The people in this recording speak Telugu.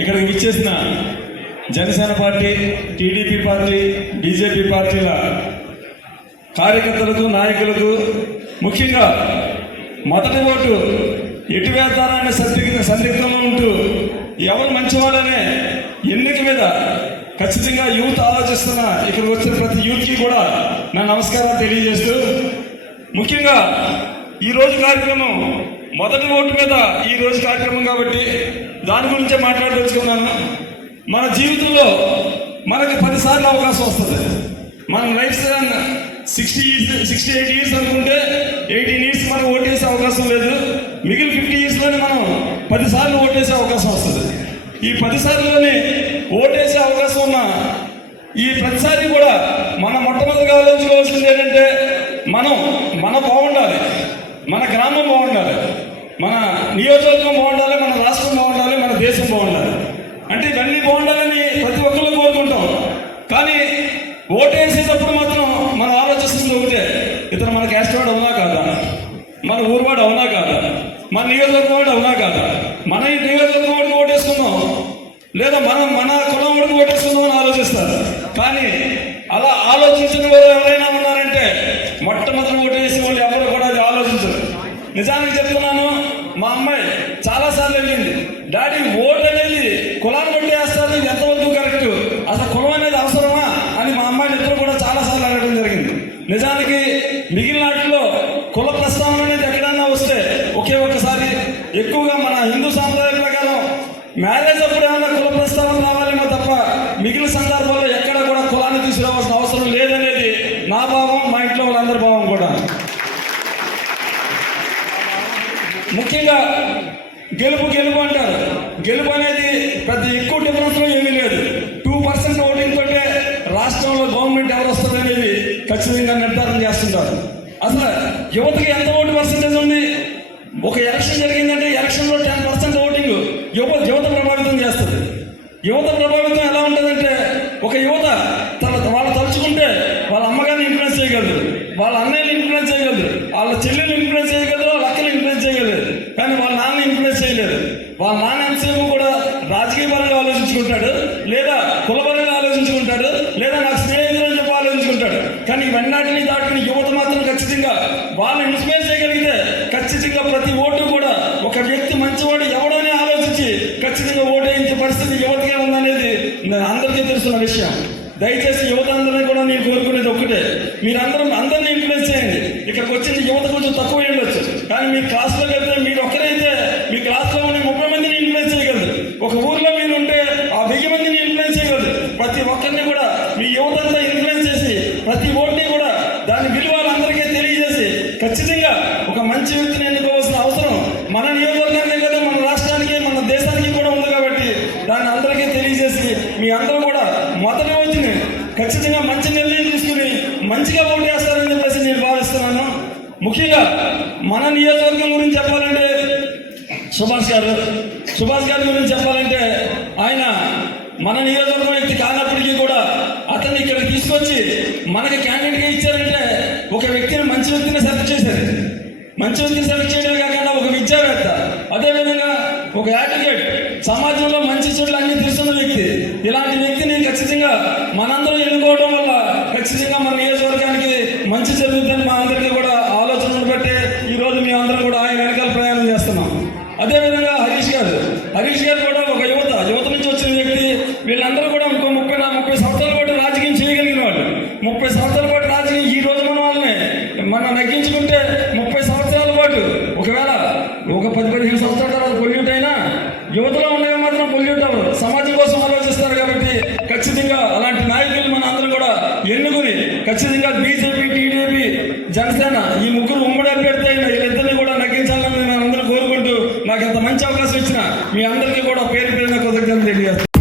ఇక్కడికి ఇచ్చేసిన Janasena party, TDP party, BJP పార్టీల కార్యకర్తలకు, నాయకులకు, ముఖ్యంగా మొదటి ఓటు ఎటు వేద్దారనే సందిగ్ధంలో ఉంటూ ఎవరు మంచివాళ్ళనే ఎన్నిక మీద ఖచ్చితంగా యూత్ ఆలోచిస్తున్న ఇక్కడికి వచ్చిన ప్రతి యూత్కి కూడా నా నమస్కారాలు తెలియజేస్తూ, ముఖ్యంగా ఈరోజు కార్యక్రమం మొదటి ఓటు మీద ఈరోజు కార్యక్రమం కాబట్టి దాని గురించే మాట్లాడదలుచుకున్నాను. మన జీవితంలో మనకు 10 సార్లు అవకాశం వస్తుంది. మన లైఫ్ స్పాన్ 68 ఇయర్స్ అనుకుంటే 18 ఇయర్స్ మనం ఓటేసే అవకాశం లేదు. మిగిలిన 50 ఇయర్స్లోనే మనం 10 సార్లు ఓటేసే అవకాశం వస్తుంది. ఈ 10 సార్లులోనే ఓటేసే అవకాశం ఉన్న ఈ ప్రతిసారి కూడా మనం మొట్టమొదటిగా ఆలోచించుకోవాల్సింది ఏంటంటే మన బాగుండాలి, మన గ్రామం బాగుండాలి, మన నియోజకవర్గం బాగుండాలి, మన రాష్ట్రం బాగుండాలి, మన దేశం బాగుండాలి. అంటే ఇవన్నీ బాగుండాలని ప్రతి ఒక్కరు కోరుకుంటాం. కానీ ఓటేసేటప్పుడు మాత్రం మనం ఆలోచిస్తుంది ఒకటే, ఇతను మన క్యాస్ట్ వాడు అవునా కాదా, మన ఊరువాడు అవునా కాదా, మన నియోజకవర్గం వాడు అవునా కాదా, మన నియోజకవర్గం వాడికి ఓటేసుకుందాం లేదా మన కులం వాడికి ఓటేసుకుందాం అని ఆలోచిస్తారు. కానీ అలా ఆలోచించిన వాళ్ళు ఎవరైనా ఉన్నారంటే మొట్టమొదటి ఓటేసే వాళ్ళు ఎవరు కూడా అది ఆలోచించరు. నిజానికి చెప్తున్నాను, మా అమ్మాయి చాలాసార్లు వెళ్ళింది, డాడీ ఓటు అనేది కులాన్ని బట్టి వేస్తారు, ఇది ఎంతవరకు కరెక్ట్, అసలు కులం అనేది అవసరమా అని మా అమ్మాయిని ఇద్దరు కూడా చాలాసార్లు అడగడం జరిగింది. నిజానికి మిగిలిన వాటిలో కుల ప్రస్తావన అనేది ఎక్కడన్నా వస్తే ఒకే ఒక్కసారి ఎక్కువగా మన హిందూ సాంప్రదాయం ప్రకారం మ్యారేజ్ అప్పుడు ఏమన్నా కుల ప్రస్తావన రావాలేమో తప్ప మిగిలిన సందర్భాల్లో ఎక్కడ కూడా కులాన్ని తీసుకురావాల్సిన అవసరం లేదనేది నా భావం, మా ఇంట్లో వాళ్ళందరి భావం కూడా. ముఖ్యంగా గెలుపు అంటారు. గెలుపు అనేది పెద్ద ఎక్కువ డిఫరెన్స్లో ఏమీ లేదు. 2% ఓటింగ్ తోటే రాష్ట్రంలో గవర్నమెంట్ ఎవరు వస్తుంది అనేది ఖచ్చితంగా నిర్ధారణ చేస్తుంటారు. అసలు యువతకి ఎంత ఓటు పర్సెంటేజ్ ఉంది? ఒక ఎలక్షన్ జరిగిందంటే ఎలక్షన్లో 10% ఓటింగ్ యువత ప్రభావితం చేస్తుంది. యువత ప్రభావితం ఎలా ఉంటుందంటే, ఒక యువత వాళ్ళు తలుచుకుంటే వాళ్ళ అమ్మగారిని ఇన్ఫ్లుయెన్స్ చేయగలరు, వాళ్ళ అన్నయ్యని ఇన్ఫ్లుయెన్స్ చేయగలరు, వాళ్ళ చెల్లెల్ని ఇన్ఫ్లుయెన్స్ చేయగలరు, వాళ్ళ అక్కని ఇన్ఫ్లుయెన్స్ చేయగలరు. కానీ వాళ్ళ నాన్న ఇన్ఫ్లుయెన్స్ చేయలేరు. వాళ్ళ నాన్న ఎంతసేపు కూడా రాజకీయ పరంగా ఆలోచించుకుంటాడు, లేదా కులపరంగా ఆలోచించుకుంటాడు, లేదా నాకు స్నేహితులు అని చెప్పి ఆలోచించుకుంటాడు. కానీ ఇవన్నిటిని దాటుకుని యువత మాత్రం ఖచ్చితంగా వాళ్ళని ఇన్స్పైర్ చేయగలిగితే ఖచ్చితంగా ప్రతి ఓటు కూడా ఒక వ్యక్తి మంచివాడు ఎవడని ఆలోచించి ఖచ్చితంగా ఓటు వేయించే పరిస్థితి యువతకే ఉందనేది అందరికీ తెలుసున్న విషయం. దయచేసి యువత అందరినీ కూడా నేను కోరుకునేది ఒక్కటే, అందరినీ ఇన్ఫ్లుయెన్స్ చేయండి. ఇక్కడికి వచ్చింది యువత కొంచెం తక్కువ ఉండొచ్చు, కానీ మీ క్లాస్లోకి వెళ్తే మీరు ఒక్కరైతే మీ క్లాస్లో ఉండే 30 మందిని ఇన్ఫ్లుయెన్స్ చేయగలరు. ఒక ఊర్లో మీరు ఉంటే ఆ 1000 మందిని ఇన్ఫ్లుయెన్స్ చేయగలరు. ప్రతి ఒక్కరిని కూడా మీ యువత అంతా ఇన్ఫ్లుయెన్స్ చేసి ప్రతి ఓటుని కూడా దాని విలువలు అందరికీ తెలియజేసి ఖచ్చితంగా ఒక మంచి వ్యక్తిని ఎన్నుకోవాల్సిన అవసరం మన నియోజకవర్గానికి కదా, మన రాష్ట్రానికి, మన దేశానికి కూడా ఉంది. కాబట్టి దాన్ని అందరికీ తెలియజేసి మీ అందరూ కూడా మొదటి రోజుని ఖచ్చితంగా మంచి నిర్ణయం తీసుకుని మంచిగా ఓటు వేస్తారని చెప్పేసి నేను భావిస్తున్నాను. ముఖ్యంగా మన నియోజకవర్గం గురించి చెప్పాలంటే సుభాష్ గారి గురించి చెప్పాలంటే, ఆయన మన నియోజకవర్గం వ్యక్తి కానప్పటికీ కూడా అతన్ని ఇక్కడ తీసుకొచ్చి మనకి క్యాండిడేట్గా ఇచ్చారంటే ఒక వ్యక్తిని, మంచి వ్యక్తిని సెలెక్ట్ చేశారు. మంచి వ్యక్తిని సెలెక్ట్ చేయడమే కాకుండా ఒక విద్యావేత్త, అదేవిధంగా ఒక అడ్వకేట్, సమాజంలో మంచి చెడులు అన్ని తెలుసున్న వ్యక్తి. ఇలాంటి వ్యక్తిని ఖచ్చితంగా మనందరూ ఎన్నుకోవడం వల్ల ఖచ్చితంగా మన నియోజకవర్గానికి మంచి జరుగుతుందని మా అందరికీ కూడా ఆలోచనలు బట్టే ఈరోజు మేమందరం కూడా ఆయన వెనకాల ప్రయాణం చేస్తున్నాం. అదేవిధంగా హరీష్ గారు కూడా ఒక యువత నుంచి వచ్చిన వ్యక్తి. వీళ్ళందరూ కూడా ఇంకో 30 సంవత్సరాల పాటు రాజకీయం చేయగలిగిన వాళ్ళు. 30 సంవత్సరాల పాటు రాజకీయం ఈ రోజు మనం నగ్గించుకుంటే 30 సంవత్సరాల పాటు ఒకవేళ ఒక 10-15 సంవత్సరాల తర్వాత పొల్యూట్ అయినా యువతలో ఉండగా మాత్రం పొల్యూట్ అవ్వరు, సమాజం కోసం ఆలోచిస్తారు. కాబట్టి ఖచ్చితంగా అలాంటి నాయకులు మన అందరూ కూడా ఎన్నుకుని ఖచ్చితంగా బీజేపీ, టీడీపీ, జనసేన ఈ ముగ్గురు ఉమ్మడి అభ్యర్థి అయిన వీళ్ళిద్దరిని కూడా నగ్గించాలని నేను అందరూ కోరుకుంటూ నాకు ఇంత మంచి అవకాశం ఇచ్చిన మీ అందరికీ కూడా పేరు పేరున కృతజ్ఞతలు తెలియజేస్తాను.